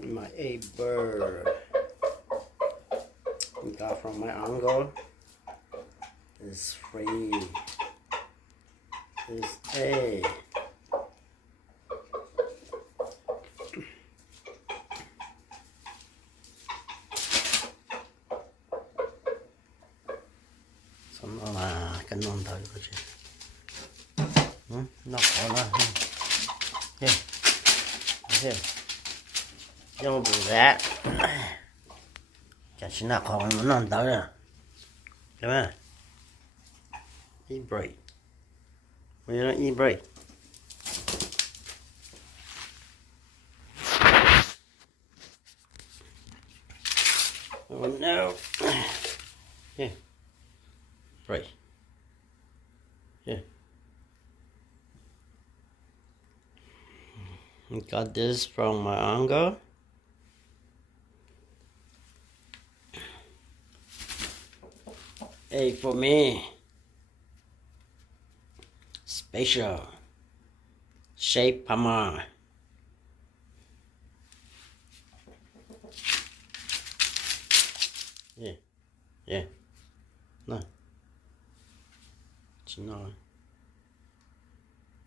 My A bird we got from my uncle is free. Is A. Xong nó là cái non thử coi chứ. Nó khó là here. Here. Don't do that. Chắc nó khó mà nó tới nè. Come on. Eat break. Well, you don't eat break. Oh no. Here. Break. Here. Got this from my uncle. A for me. Special. Shape Pama. Yeah. Yeah. No. It's not.